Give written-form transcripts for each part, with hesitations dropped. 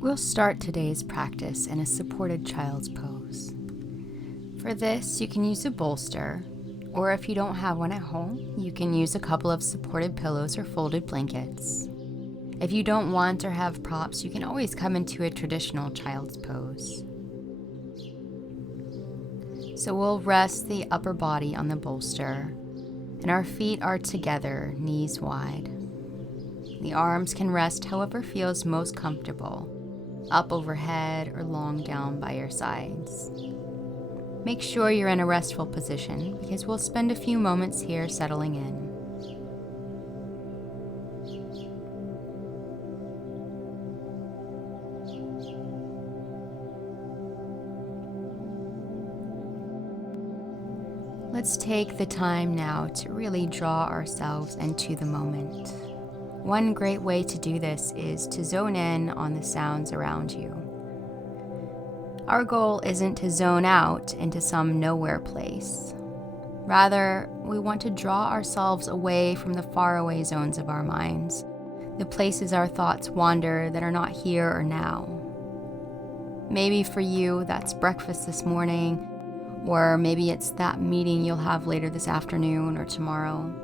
We'll start today's practice in a supported child's pose. For this, you can use a bolster, or if you don't have one at home, you can use a couple of supported pillows or folded blankets. If you don't want or have props, you can always come into a traditional child's pose. So we'll rest the upper body on the bolster, and our feet are together, knees wide. The arms can rest however feels most comfortable, up overhead or long down by your sides. Make sure you're in a restful position because we'll spend a few moments here settling in. Let's take the time now to really draw ourselves into the moment. One great way to do this is to zone in on the sounds around you. Our goal isn't to zone out into some nowhere place. Rather, we want to draw ourselves away from the faraway zones of our minds, the places our thoughts wander that are not here or now. Maybe for you, that's breakfast this morning, or maybe it's that meeting you'll have later this afternoon or tomorrow.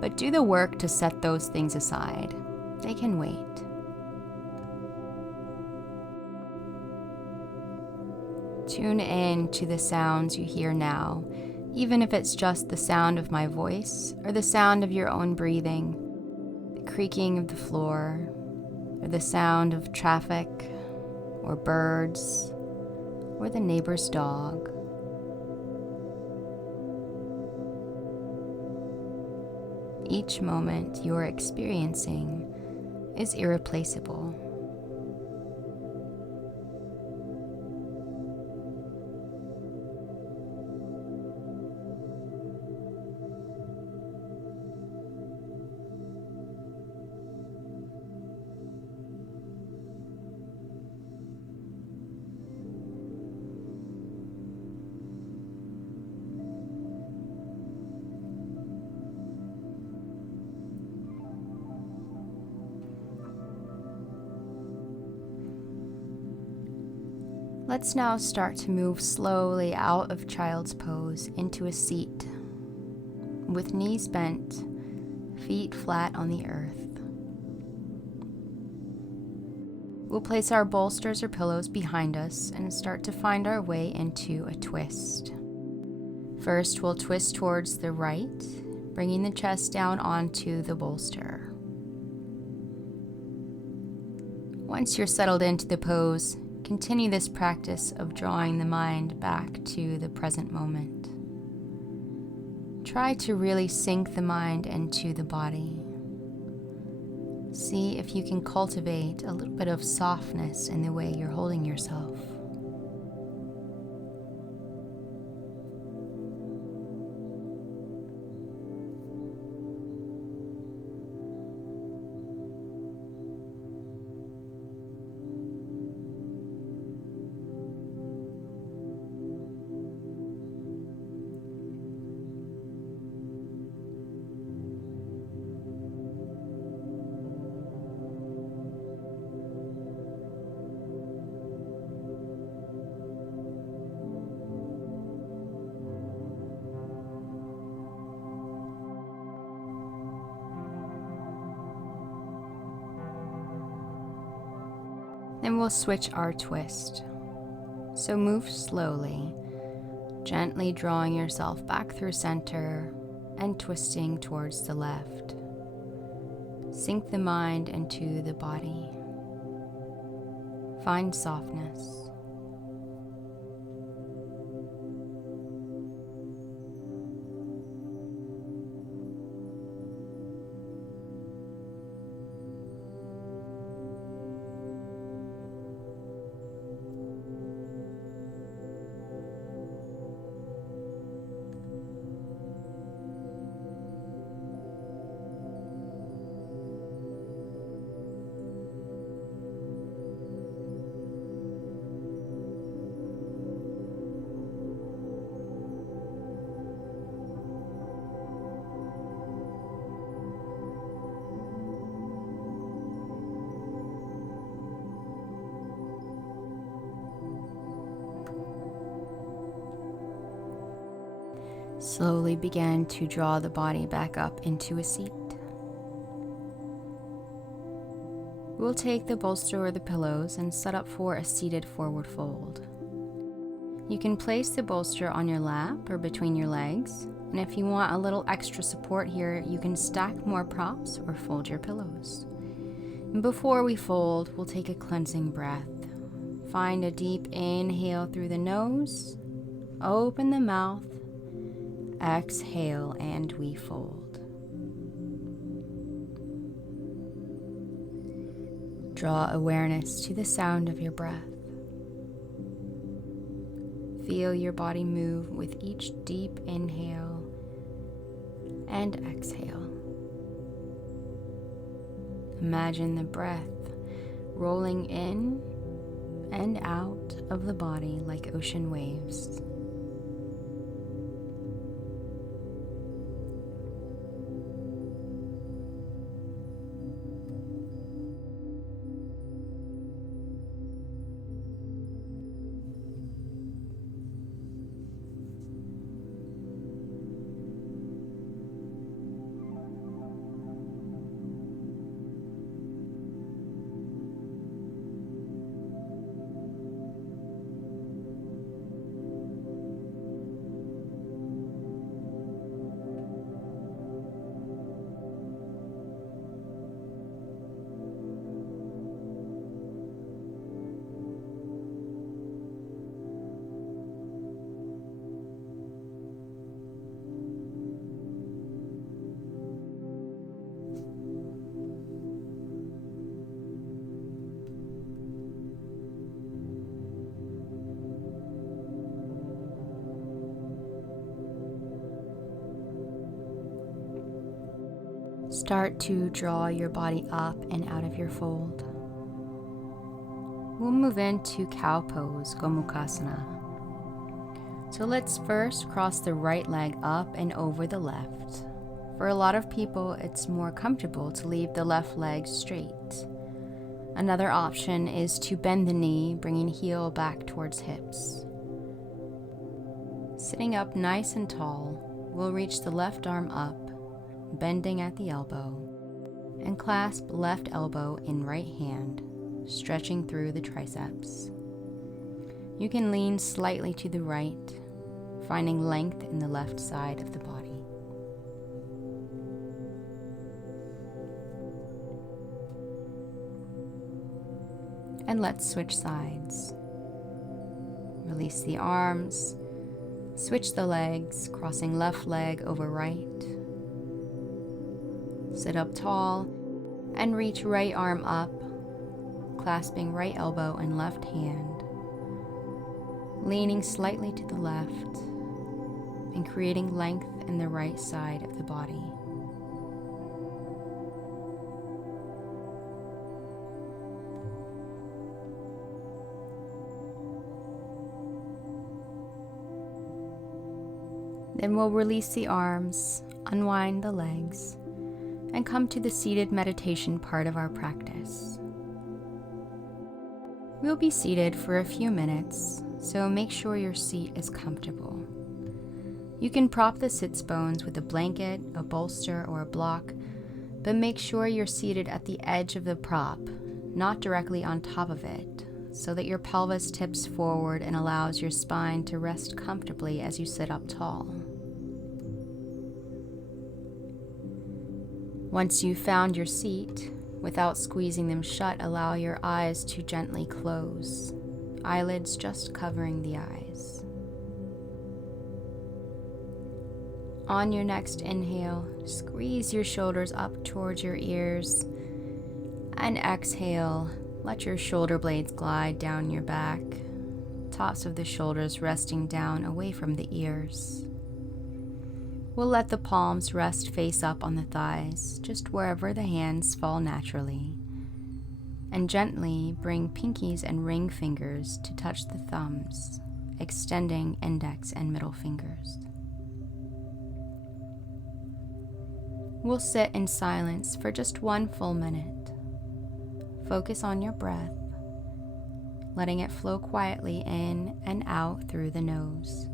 But do the work to set those things aside. They can wait. Tune in to the sounds you hear now, even if it's just the sound of my voice or the sound of your own breathing, the creaking of the floor, or the sound of traffic, or birds, or the neighbor's dog. Each moment you're experiencing is irreplaceable. Let's now start to move slowly out of child's pose into a seat, with knees bent, feet flat on the earth. We'll place our bolsters or pillows behind us and start to find our way into a twist. First, we'll twist towards the right, bringing the chest down onto the bolster. Once you're settled into the pose, continue this practice of drawing the mind back to the present moment. Try to really sink the mind into the body. See if you can cultivate a little bit of softness in the way you're holding yourself. Then we'll switch our twist. So move slowly, gently drawing yourself back through center and twisting towards the left. Sink the mind into the body. Find softness. Slowly begin to draw the body back up into a seat. We'll take the bolster or the pillows and set up for a seated forward fold. You can place the bolster on your lap or between your legs, and if you want a little extra support here, you can stack more props or fold your pillows. And before we fold, we'll take a cleansing breath. Find a deep inhale through the nose, open the mouth, exhale, and we fold. Draw awareness to the sound of your breath. Feel your body move with each deep inhale and exhale. Imagine the breath rolling in and out of the body like ocean waves. Start to draw your body up and out of your fold. We'll move into cow pose, Gomukhasana. So let's first cross the right leg up and over the left. For a lot of people, it's more comfortable to leave the left leg straight. Another option is to bend the knee, bringing heel back towards hips. Sitting up nice and tall, we'll reach the left arm up, bending at the elbow, and clasp left elbow in right hand, stretching through the triceps. You can lean slightly to the right, finding length in the left side of the body. And let's switch sides. Release the arms, switch the legs, crossing left leg over right. Sit up tall and reach right arm up, clasping right elbow and left hand, leaning slightly to the left and creating length in the right side of the body. Then we'll release the arms, unwind the legs, and come to the seated meditation part of our practice. We'll be seated for a few minutes, so make sure your seat is comfortable. You can prop the sits bones with a blanket, a bolster, or a block, but make sure you're seated at the edge of the prop, not directly on top of it, so that your pelvis tips forward and allows your spine to rest comfortably as you sit up tall. Once you've found your seat, without squeezing them shut, allow your eyes to gently close, eyelids just covering the eyes. On your next inhale, squeeze your shoulders up towards your ears, and exhale, let your shoulder blades glide down your back, tops of the shoulders resting down away from the ears. We'll let the palms rest face up on the thighs, just wherever the hands fall naturally, and gently bring pinkies and ring fingers to touch the thumbs, extending index and middle fingers. We'll sit in silence for just 1 full minute. Focus on your breath, letting it flow quietly in and out through the nose.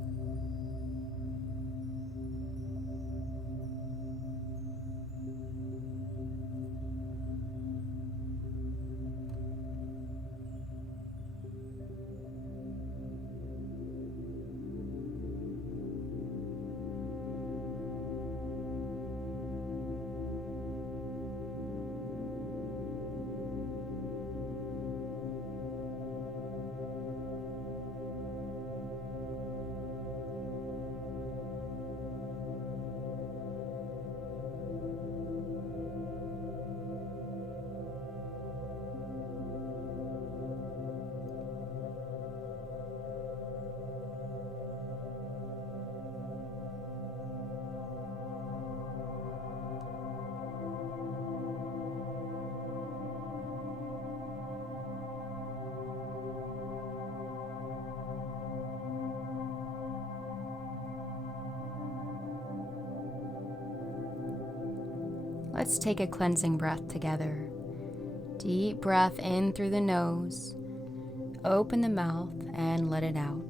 Let's take a cleansing breath together. Deep breath in through the nose. Open the mouth and let it out.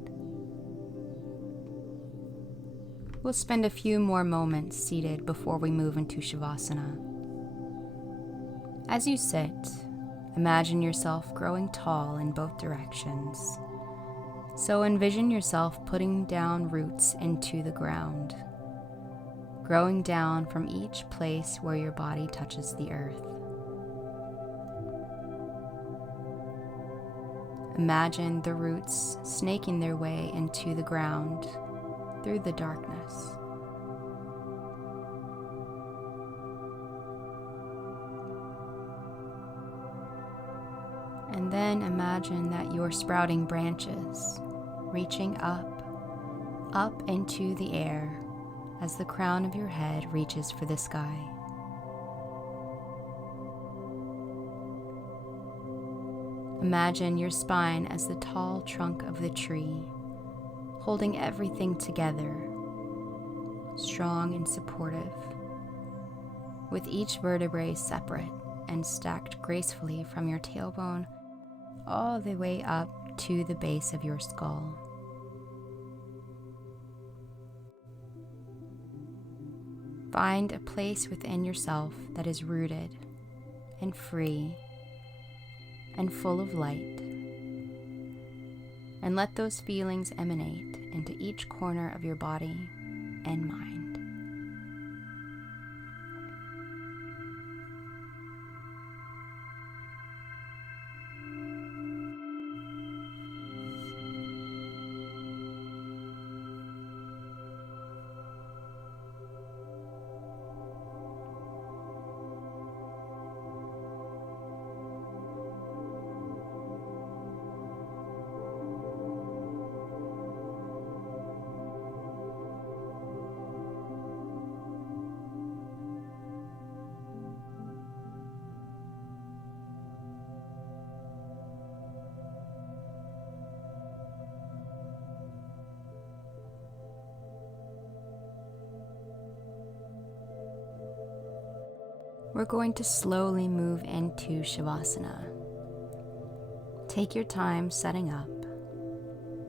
We'll spend a few more moments seated before we move into Shavasana. As you sit, imagine yourself growing tall in both directions. So envision yourself putting down roots into the ground, growing down from each place where your body touches the earth. Imagine the roots snaking their way into the ground through the darkness. And then imagine that you're sprouting branches, reaching up into the air as the crown of your head reaches for the sky. Imagine your spine as the tall trunk of the tree, holding everything together, strong and supportive, with each vertebrae separate and stacked gracefully from your tailbone all the way up to the base of your skull. Find a place within yourself that is rooted and free and full of light, and let those feelings emanate into each corner of your body and mind. We're going to slowly move into Shavasana. Take your time setting up,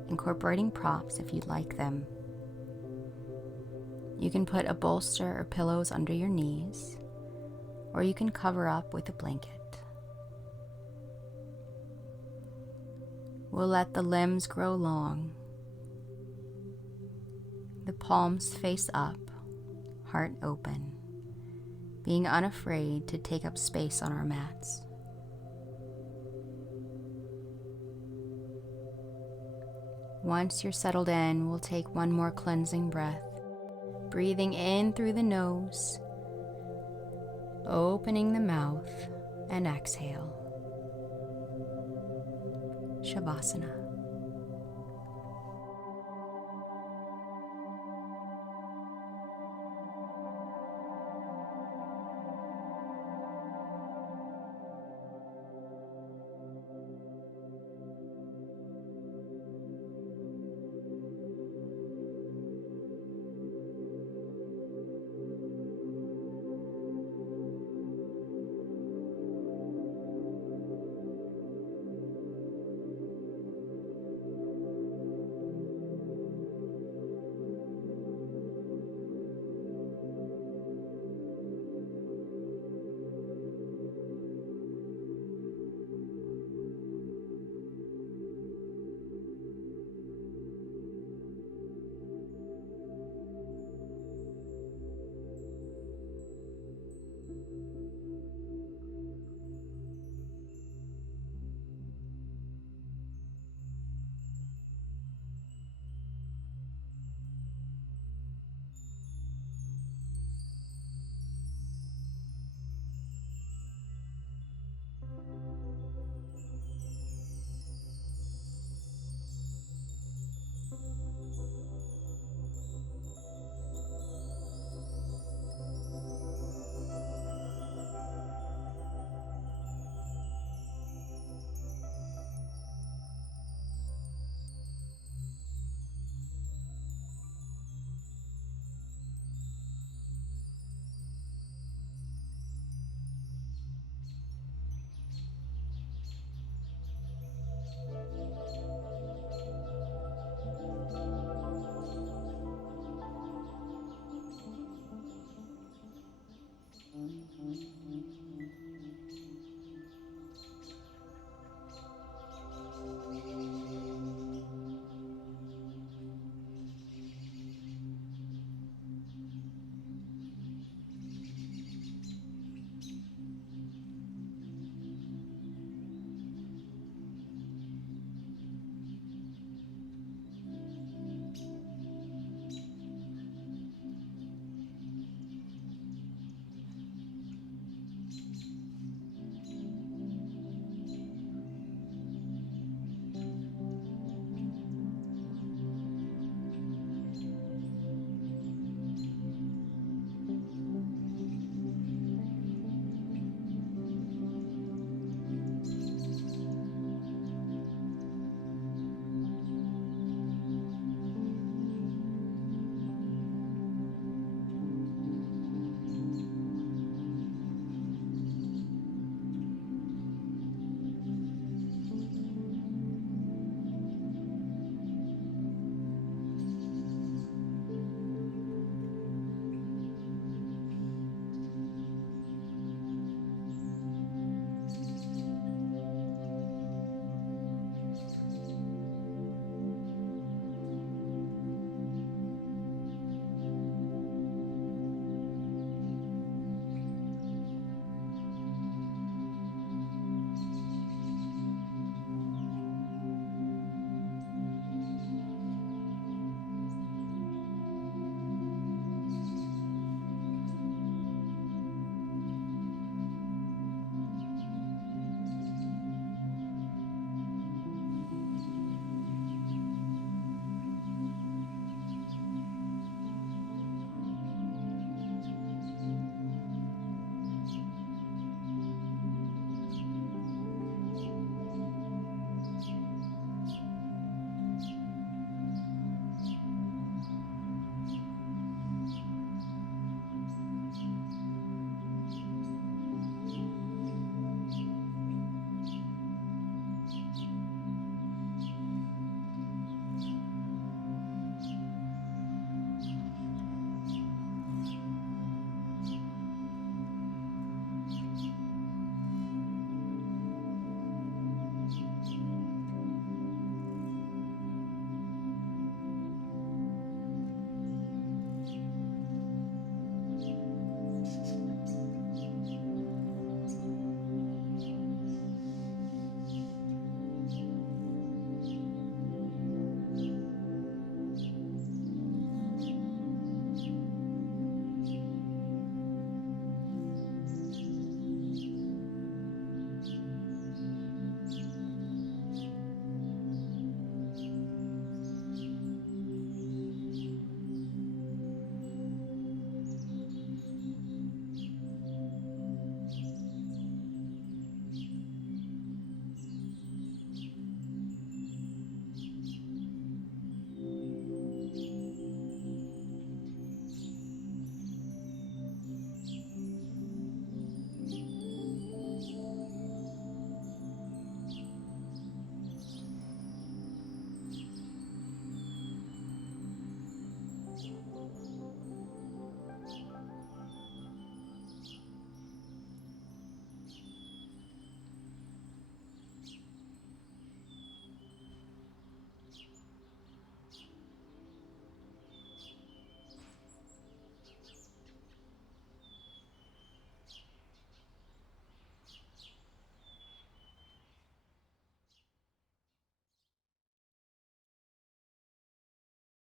incorporating props if you'd like them. You can put a bolster or pillows under your knees, or you can cover up with a blanket. We'll let the limbs grow long, the palms face up, heart open, being unafraid to take up space on our mats. Once you're settled in, we'll take one more cleansing breath, breathing in through the nose, opening the mouth, and exhale. Shavasana.